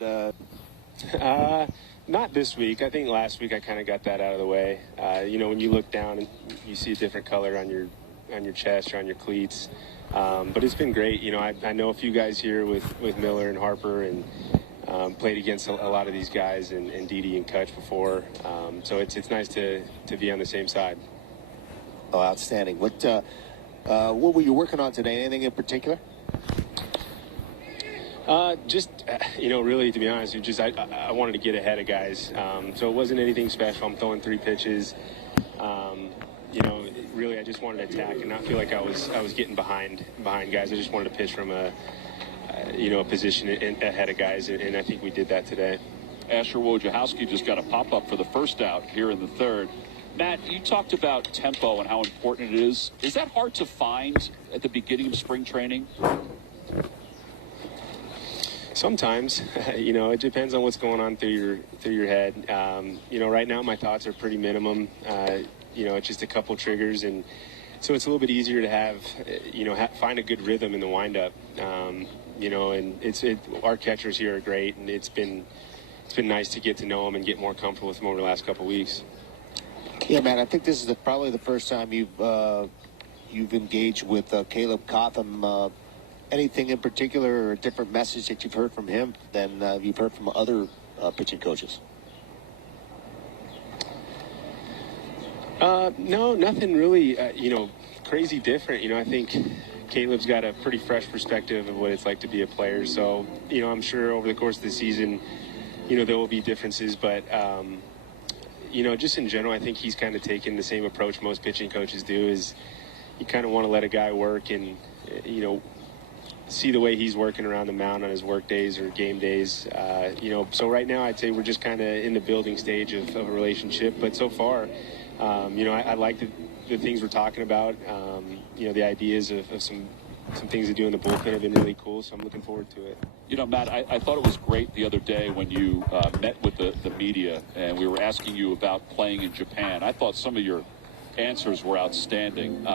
Not this week. I think last week I kind of got that out of the way. When you look down and you see a different color on your chest or on your cleats. But it's been great. I know a few guys here with Miller and Harper, and played against a lot of these guys and Didi and Kutch before. So it's nice to be on the same side. Oh, outstanding. What were you working on today? Anything in particular? Really, to be honest, I wanted to get ahead of guys. So it wasn't anything special. I'm throwing 3 pitches. Really, I just wanted to attack and not feel like I was getting behind guys. I just wanted to pitch from a position ahead of guys, and I think we did that today. Asher Wojciechowski just got a pop-up for the first out here in the third. Matt, you talked about tempo and how important it is. Is that hard to find at the beginning of spring training? Sometimes, it depends on what's going on through your head. Right now my thoughts are pretty minimum. It's just a couple triggers, and so it's a little bit easier to have, find a good rhythm in the windup. And our catchers here are great, and it's been nice to get to know them and get more comfortable with them over the last couple weeks. Yeah, man, I think this is probably the first time you've engaged with Caleb Cotham. Anything in particular or a different message that you've heard from him than you've heard from other pitching coaches? No, nothing really, crazy different. I think Caleb's got a pretty fresh perspective of what it's like to be a player. So, I'm sure over the course of the season, there will be differences. But, just in general, I think he's kind of taken the same approach most pitching coaches do, is you kind of want to let a guy work and, see the way he's working around the mound on his work days or game days. So right now I'd say we're just kind of in the building stage of a relationship. But so far, I like the things we're talking about. The ideas of some things to do in the bullpen have been really cool, so I'm looking forward to it. Matt, I thought it was great the other day when you met with the media and we were asking you about playing in Japan. I thought some of your answers were outstanding.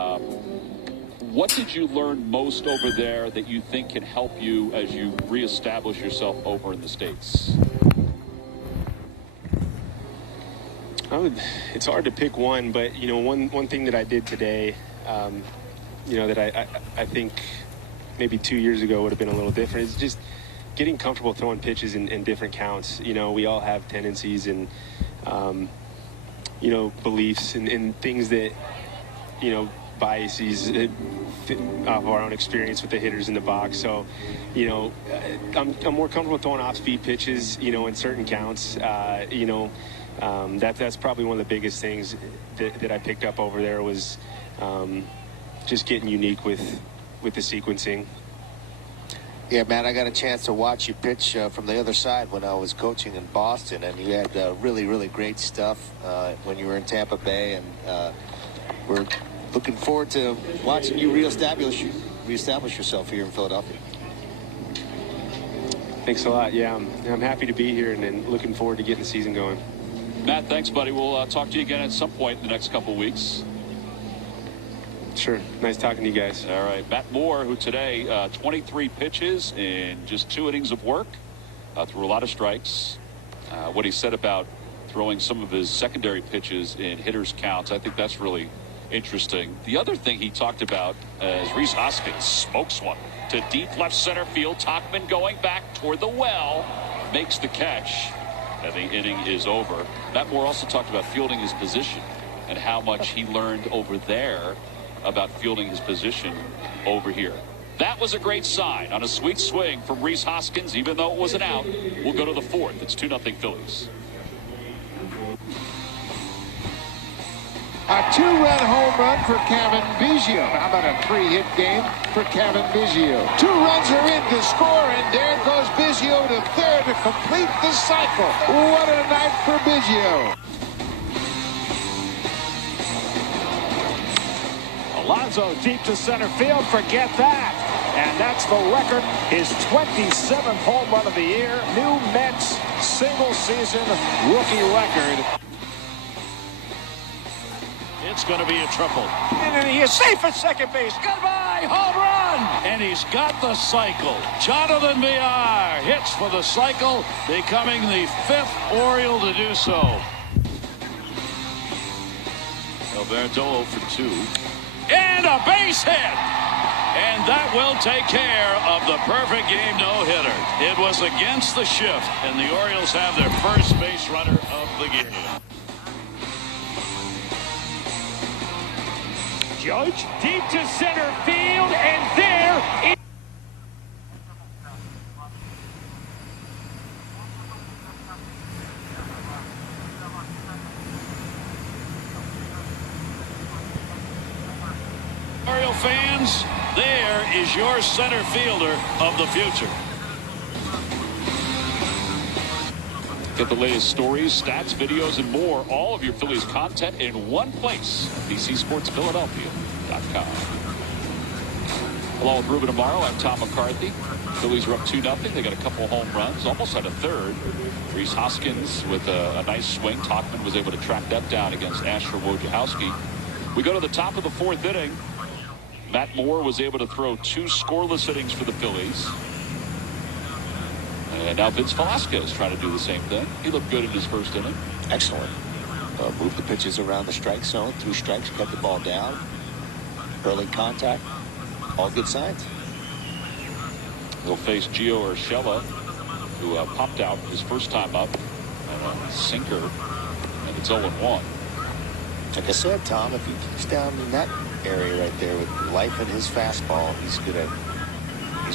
What did you learn most over there that you think can help you as you reestablish yourself over in the States? It's hard to pick one, but one thing that I did today, that I think maybe 2 years ago would have been a little different, is just getting comfortable throwing pitches in different counts. We all have tendencies and beliefs and things that biases of our own experience with the hitters in the box. So, I'm more comfortable throwing off-speed pitches, in certain counts. That's probably one of the biggest things that I picked up over there was just getting unique with the sequencing. Yeah, man, I got a chance to watch you pitch from the other side when I was coaching in Boston, and you had really, really great stuff when you were in Tampa Bay, and we're looking forward to watching you reestablish yourself here in Philadelphia. Thanks a lot. Yeah, I'm happy to be here and looking forward to getting the season going. Matt, thanks, buddy. We'll talk to you again at some point in the next couple weeks. Sure. Nice talking to you guys. All right. Matt Moore, who today 23 pitches in just 2 innings of work, threw a lot of strikes. What he said about throwing some of his secondary pitches in hitters' counts, I think that's really interesting. The other thing he talked about is Rhys Hoskins smokes one to deep left center field. Tachman going back toward the well, makes the catch, and the inning is over. Matt Moore also talked about fielding his position and how much he learned over there about fielding his position over here. That was a great sign on a sweet swing from Rhys Hoskins, even though it was an out. We'll go to the 4th. It's 2-0 Phillies. A 2-run home run for Kevin Biggio. How about a 3-hit game for Kevin Biggio? 2 runs are in to score, and there goes Biggio to third to complete the cycle. What a night for Biggio. Alonso deep to center field. Forget that. And that's the record. His 27th home run of the year. New Mets single-season rookie record. It's going to be a triple. And he is safe at second base. Goodbye, home run. and he's got the cycle. Jonathan Villar hits for the cycle, becoming the 5th Oriole to do so. Alberto for 2. And a base hit. And that will take care of the perfect game no-hitter. It was against the shift, and the Orioles have their first base runner of the game. Judge deep to center field, and there is... Oriole fans, there is your center fielder of the future. Get the latest stories, stats, videos, and more. All of your Phillies content in one place. PCSportsPhiladelphia.com. Along with Ruben Amaro, I'm Tom McCarthy. Phillies are up 2-0. They got a couple home runs, almost had a third. Rhys Hoskins with a nice swing. Tauchman was able to track that down against Asher Wojciechowski. We go to the top of the 4th inning. Matt Moore was able to throw 2 scoreless innings for the Phillies. And now Vince Velasquez trying to do the same thing. He looked good in his first inning. Excellent. Moved the pitches around the strike zone. 2 strikes, cut the ball down. Early contact. All good signs. He'll face Gio Urshela, who popped out his first time up. And a sinker. And it's 0-1. Like I said, Tom, if he keeps down in that area right there with life in his fastball, he's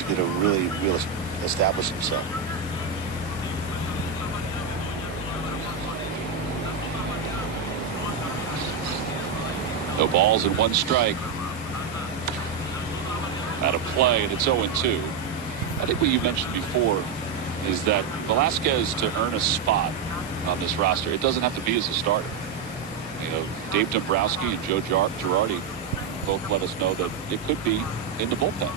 gonna really establish himself. No balls and 1 strike. Out of play, and it's 0-2. I think what you mentioned before is that Velasquez, to earn a spot on this roster, it doesn't have to be as a starter. You know, Dave Dombrowski and Joe Girardi both let us know that it could be in the bullpen.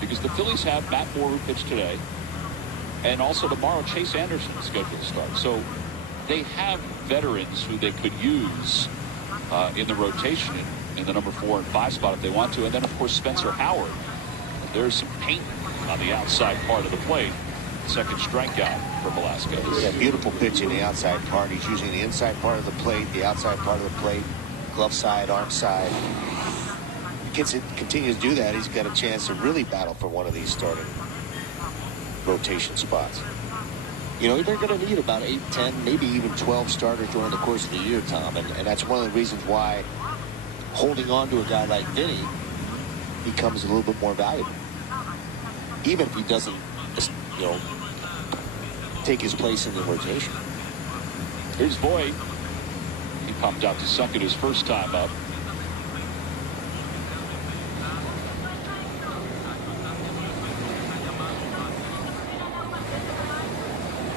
Because the Phillies have Matt Moore, who pitched today, and also tomorrow Chase Anderson is scheduled to start. So they have veterans who they could use in the rotation in the number 4 and 5 spot if they want to. And then, of course, Spencer Howard. There's some paint on the outside part of the plate. Second strikeout for Velasquez. Yeah, beautiful pitch in the outside part. He's using the inside part of the plate, the outside part of the plate, glove side, arm side. Continues to do that, he's got a chance to really battle for one of these starting rotation spots. You know, they're going to need about 8, 10, maybe even 12 starters during the course of the year, Tom, and that's one of the reasons why holding on to a guy like Vinny becomes a little bit more valuable. Even if he doesn't, you know, take his place in the rotation. Here's Voit. He popped out to second his first time up.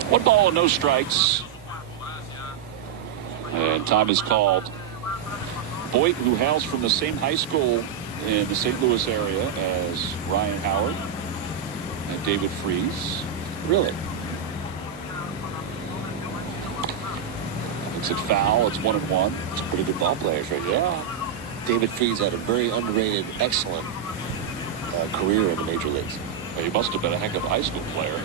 One ball and no strikes. And time is called. Voit, who hails from the same high school in the St. Louis area as Ryan Howard and David Freese. Really? It's a foul. It's 1-1. It's pretty good ball players right there. Yeah. David Freese had a very underrated, excellent career in the major leagues. Well, he must have been a heck of a high school player.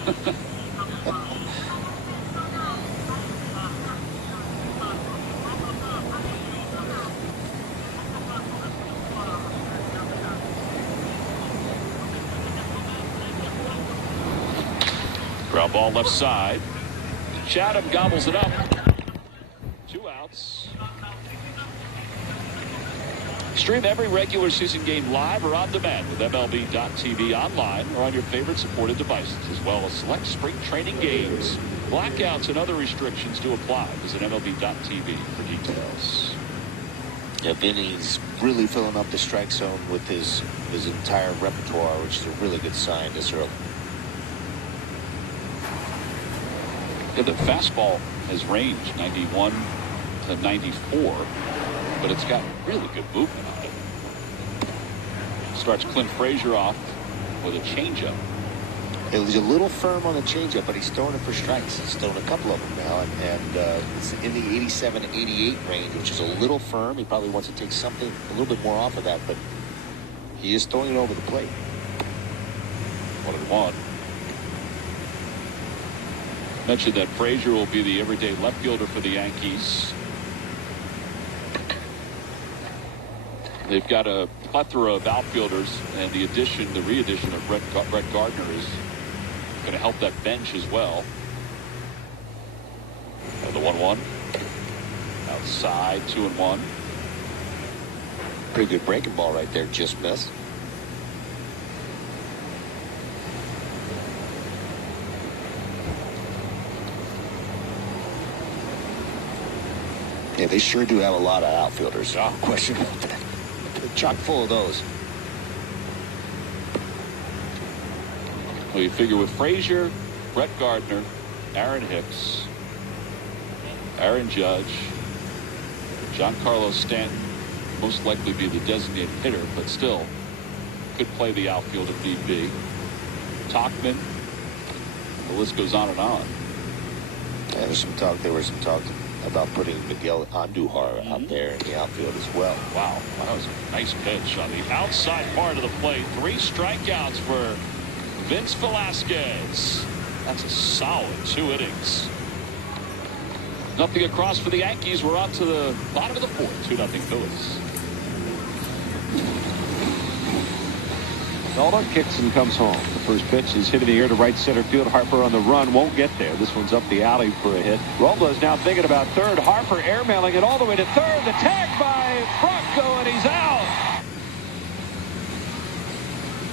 Ground ball left side. Chatham gobbles it up. 2 outs. Stream every regular season game live or on demand with MLB.tv online or on your favorite supported devices, as well as select spring training games. Blackouts and other restrictions do apply. Visit MLB.tv for details. Yeah, Vinny's really filling up the strike zone with his entire repertoire, which is a really good sign this early. Yeah, the fastball has ranged 91 to 94, but it's got really good movement on it. Starts Clint Frazier off with a changeup. It was a little firm on the changeup, but he's throwing it for strikes. He's thrown a couple of them now, and it's in the 87, 88 range, which is a little firm. He probably wants to take something a little bit more off of that, but he is throwing it over the plate. 1-1. Mentioned that Frazier will be the everyday left fielder for the Yankees. They've got a plethora of outfielders, and the re-addition of Brett Gardner is going to help that bench as well. And the 1-1 outside, 2-1. Pretty good breaking ball right there, just missed. Yeah, they sure do have a lot of outfielders. No question about that. They're chock full of those. Well, you figure with Frazier, Brett Gardner, Aaron Hicks, Aaron Judge, Giancarlo Stanton, most likely be the designated hitter, but still could play the outfield if need be. Tauchman, the list goes on and on. Yeah, there was some talk about putting Miguel Andujar out there in the outfield as well. Wow, that was a nice pitch on the outside part of the plate. 3 strikeouts for Vince Velasquez. That's a solid 2 innings. Nothing across for the Yankees. We're on to the bottom of the 4th. 2-0 Phillies. Nola kicks and comes home. The first pitch is hit in the air to right center field. Harper on the run, won't get there. This one's up the alley for a hit. Robles now thinking about third. Harper airmailing it all the way to third. The tag by Bronco, and he's out.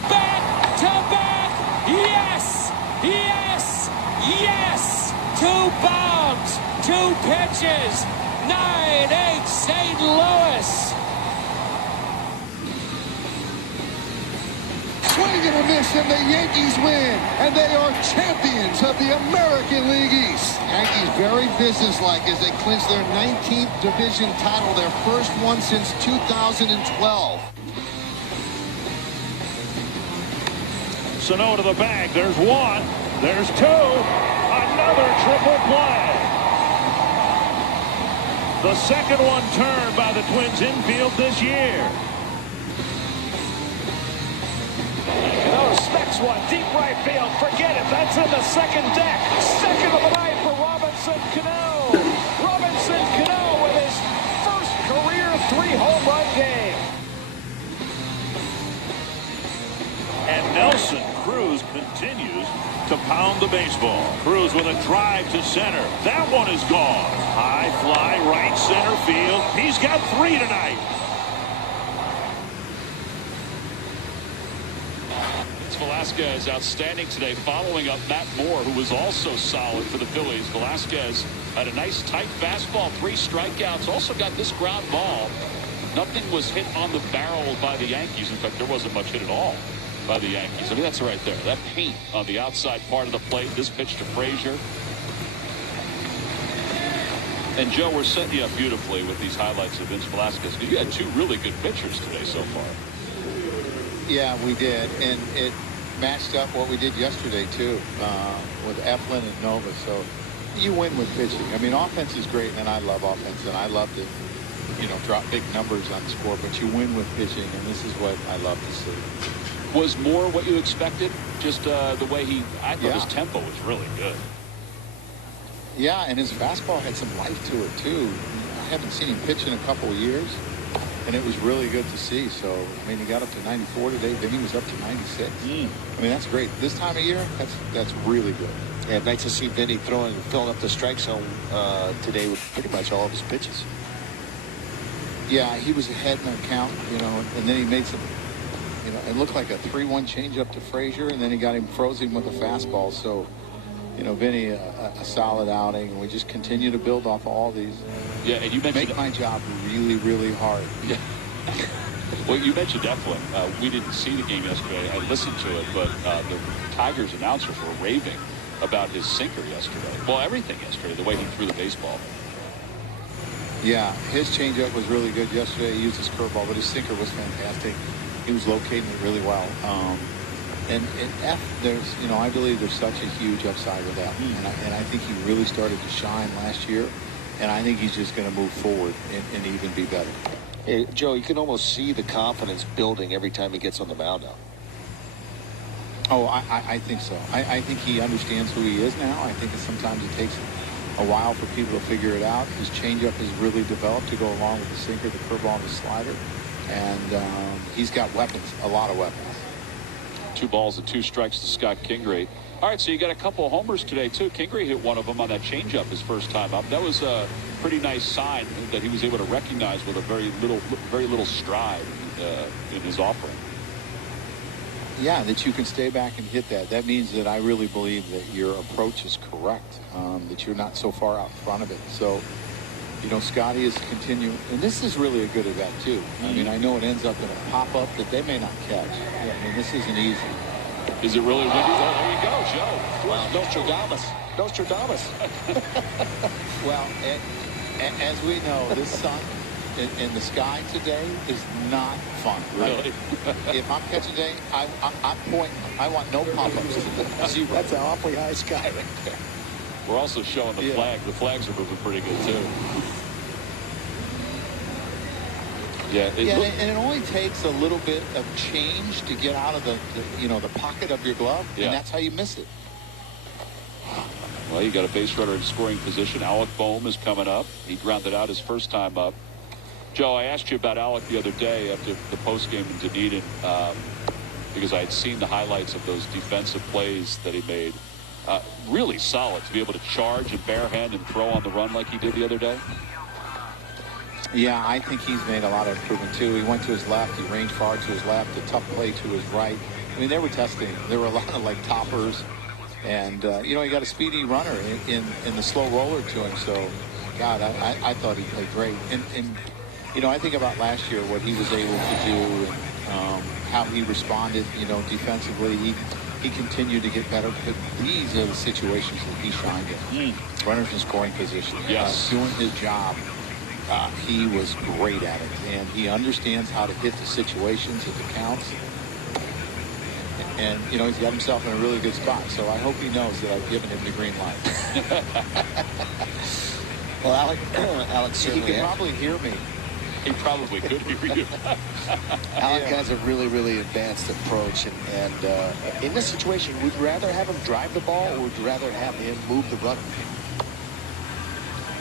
Back to back. Yes, yes, yes. 2 bombs, 2 pitches. 9-8 St. Louis. Swing and a miss, and the Yankees win, and they are champions of the American League East. Yankees very businesslike as they clinch their 19th division title, their first one since 2012. Sano to the bag. There's 1. There's 2. Another triple play. The second one turned by the Twins infield this year. Smacks one deep right field. Forget it. That's in the second deck. Second of the night for Robinson Cano. Robinson Cano with his first career 3-home run game. And Nelson Cruz continues to pound the baseball. Cruz with a drive to center. That one is gone. High fly right center field. He's got 3 tonight. Velasquez outstanding today, following up Matt Moore, who was also solid for the Phillies. Velasquez had a nice tight fastball, 3 strikeouts, also got this ground ball. Nothing was hit on the barrel by the Yankees. In fact, there wasn't much hit at all by the Yankees. I mean, that's right there. That paint on the outside part of the plate. This pitch to Frazier. And Joe, we're setting you up beautifully with these highlights of Vince Velasquez, because you had 2 really good pitchers today so far. Yeah, we did, and it matched up what we did yesterday too, with Eflin and Nova. So you win with pitching. I mean, offense is great, and I love offense, and I love to, drop big numbers on the score. But you win with pitching, and this is what I love to see. Was Moore what you expected? Just the way I thought his tempo was really good. Yeah, and his fastball had some life to it too. I haven't seen him pitch in a couple of years. And it was really good to see. So, I mean, he got up to 94 today. Then he was up to 96. I mean, that's great. This time of year, that's really good. Yeah, nice to see Vinny filling up the strike zone today with pretty much all of his pitches. Yeah, he was ahead in the count, and then he made some, it looked like a 3-1 changeup to Frazier, and then he got him frozen with a fastball. So, Vinny, a solid outing, and we just continue to build off all these. Yeah, and you mentioned make my job really, really hard. Yeah. Well, you mentioned Eflin. We didn't see the game yesterday. I listened to it, but the Tigers announcers were raving about his sinker yesterday. Well, everything yesterday, the way he threw the baseball. Yeah, his changeup was really good yesterday. He used his curveball, but his sinker was fantastic. He was locating it really well. And there's, I believe there's such a huge upside with that. And I think he really started to shine last year. And I think he's just going to move forward and even be better. Hey, Joe, you can almost see the confidence building every time he gets on the mound now. Oh, I think so. I think he understands who he is now. I think sometimes it takes a while for people to figure it out. His changeup has really developed to go along with the sinker, the curveball, and the slider. And he's got weapons, a lot of weapons. 2 balls and 2 strikes to Scott Kingery. All right, so you got a couple of homers today, too. Kingery hit one of them on that changeup his first time up. That was a pretty nice sign that he was able to recognize with a very little stride in his offering. Yeah, that you can stay back and hit that. That means that I really believe that your approach is correct, that you're not so far out in front of it. So, you know, Scotty is continuing. And this is really a good event, too. I mean, I know it ends up in a pop-up that they may not catch. Yeah, I mean, this isn't easy. Is it really windy? Oh, there you go, Joe. Well, Nostradamus. Nostradamus. Well, as we know, this sun in the sky today is not fun. Really? If I'm catching today, I'm pointing. I want no pop-ups today. See, that's an awfully high sky right there. We're also showing the flag. The flags are moving pretty good, too. Yeah, and it only takes a little bit of change to get out of the pocket of your glove, and that's how you miss it. Well, you got a base runner in scoring position. Alec Boehm is coming up. He grounded out his first time up. Joe, I asked you about Alec the other day after the postgame in Dunedin because I had seen the highlights of those defensive plays that he made. Really solid to be able to charge and barehand and throw on the run like he did the other day. Yeah, I think he's made a lot of improvement, too. He went to his left. He ranged far to his left. A tough play to his right. I mean, they were testing. There were a lot of, like, toppers. And, you know, he got a speedy runner in the slow roller to him. So, God, I thought he played great. And you know, I think about last year, what he was able to do and how he responded, you know, defensively. He continued to get better. But these are the situations that he shined in. Runners in scoring position. Yes. Doing his job. He was great at it, and he understands how to hit the situations if it counts. And, you know, he's got himself in a really good spot, so I hope he knows that I've given him the green light. Well, Alex certainly he can probably hear me. He probably could hear you. Alec has a really, really advanced approach, and in this situation, would you rather have him drive the ball, or would you rather have him move the runner?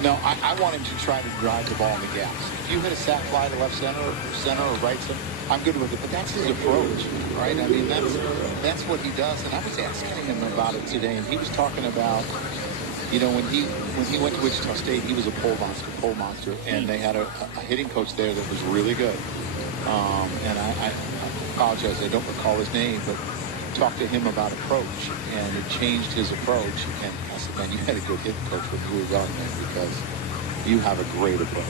No, I want him to try to drive the ball in the gaps. If you hit a sac fly to left center or right center, I'm good with it. But that's his approach, right? I mean, that's what he does. And I was asking him about it today, and he was talking about, you know, when he went to Wichita State, he was a pole monster, and they had a hitting coach there that was really good. And I apologize, I don't recall his name, but talked to him about approach, and it changed his approach. And I said, man, you had a good hitting coach when you were young, man, because you have a great approach.